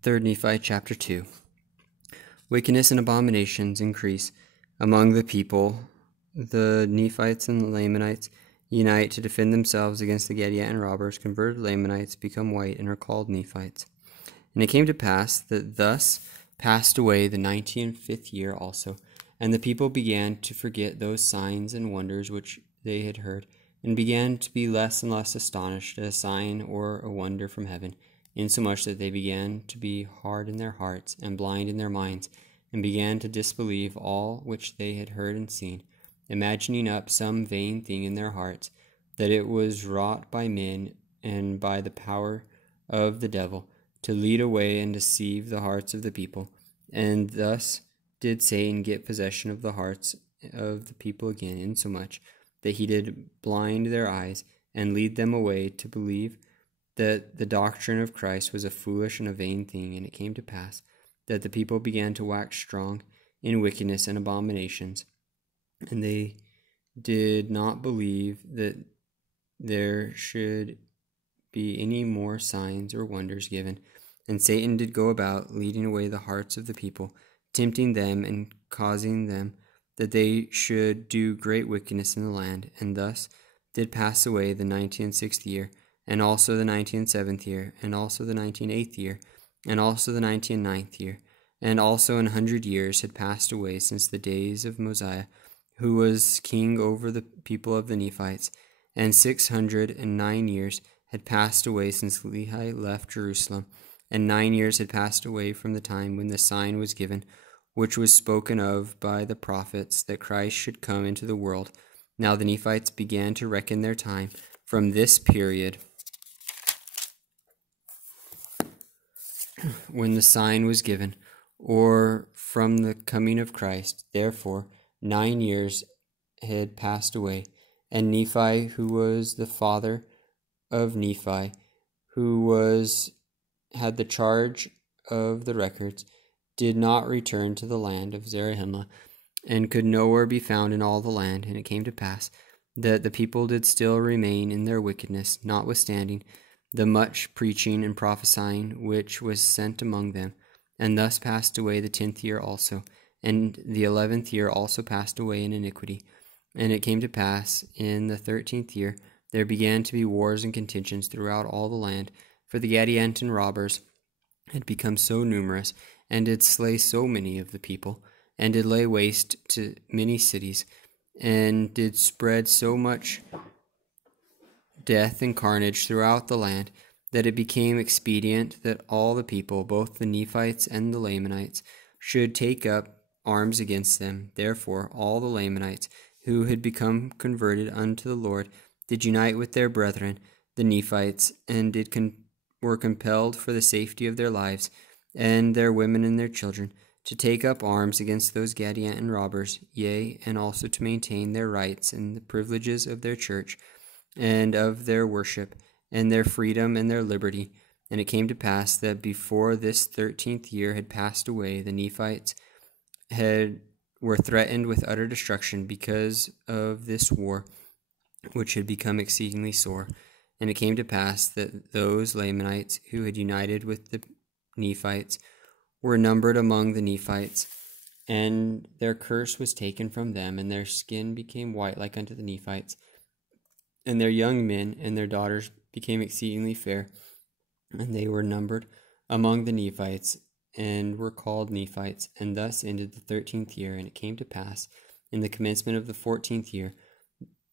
3 Nephi chapter 2. Wickedness and abominations increase among the people. The Nephites and the Lamanites unite to defend themselves against the Gadianton robbers. Converted Lamanites become white and are called Nephites. And it came to pass that thus passed away the 95th year also, and the people began to forget those signs and wonders which they had heard, and began to be less and less astonished at a sign or a wonder from heaven, insomuch that they began to be hard in their hearts and blind in their minds, and began to disbelieve all which they had heard and seen, imagining up some vain thing in their hearts, that it was wrought by men and by the power of the devil, to lead away and deceive the hearts of the people. And thus did Satan get possession of the hearts of the people again, insomuch that he did blind their eyes, and lead them away to believe that the doctrine of Christ was a foolish and a vain thing. And it came to pass that the people began to wax strong in wickedness and abominations, and they did not believe that there should be any more signs or wonders given. And Satan did go about leading away the hearts of the people, tempting them and causing them that they should do great wickedness in the land. And thus did pass away the 96th year, and also the 97th year, and also the 98th year, and also the 99th year, and also 100 years had passed away since the days of Mosiah, who was king over the people of the Nephites, and 609 years had passed away since Lehi left Jerusalem, and 9 years had passed away from the time when the sign was given, which was spoken of by the prophets, that Christ should come into the world. Now the Nephites began to reckon their time from this period when the sign was given, or from the coming of Christ. Therefore 9 years had passed away, and Nephi, who was the father of Nephi, who had the charge of the records, did not return to the land of Zarahemla, and could nowhere be found in all the land. And it came to pass that the people did still remain in their wickedness, notwithstanding the much preaching and prophesying which was sent among them. And thus passed away the 10th year also, and the 11th year also passed away in iniquity. And it came to pass in the 13th year there began to be wars and contentions throughout all the land, for the Gadianton robbers had become so numerous, and did slay so many of the people, and did lay waste to many cities, and did spread so much death and carnage throughout the land, that it became expedient that all the people, both the Nephites and the Lamanites, should take up arms against them. Therefore all the Lamanites who had become converted unto the Lord did unite with their brethren, the Nephites, and were compelled for the safety of their lives, and their women and their children, to take up arms against those Gadianton robbers, yea, and also to maintain their rights and the privileges of their church, and of their worship, and their freedom and their liberty. And it came to pass that before this 13th year had passed away, the Nephites were threatened with utter destruction because of this war, which had become exceedingly sore. And it came to pass that those Lamanites who had united with the Nephites were numbered among the Nephites, and their curse was taken from them, and their skin became white like unto the Nephites, and their young men and their daughters became exceedingly fair, and they were numbered among the Nephites, and were called Nephites. And thus ended the 13th year. And it came to pass in the commencement of the 14th year,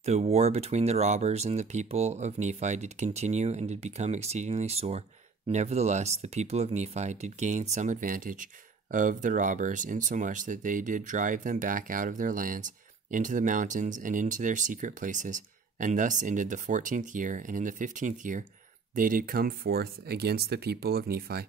the war between the robbers and the people of Nephi did continue, and did become exceedingly sore. Nevertheless the people of Nephi did gain some advantage of the robbers, insomuch that they did drive them back out of their lands into the mountains and into their secret places. And thus ended the 14th year. And in the 15th year they did come forth against the people of Nephi.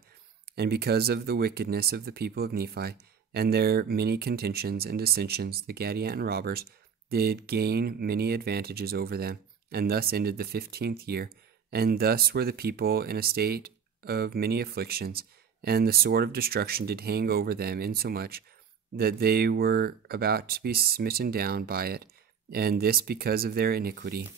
And because of the wickedness of the people of Nephi, and their many contentions and dissensions, the Gadianton robbers did gain many advantages over them. And thus ended the 15th year. And thus were the people in a state of many afflictions, and the sword of destruction did hang over them, insomuch that they were about to be smitten down by it, and this because of their iniquity.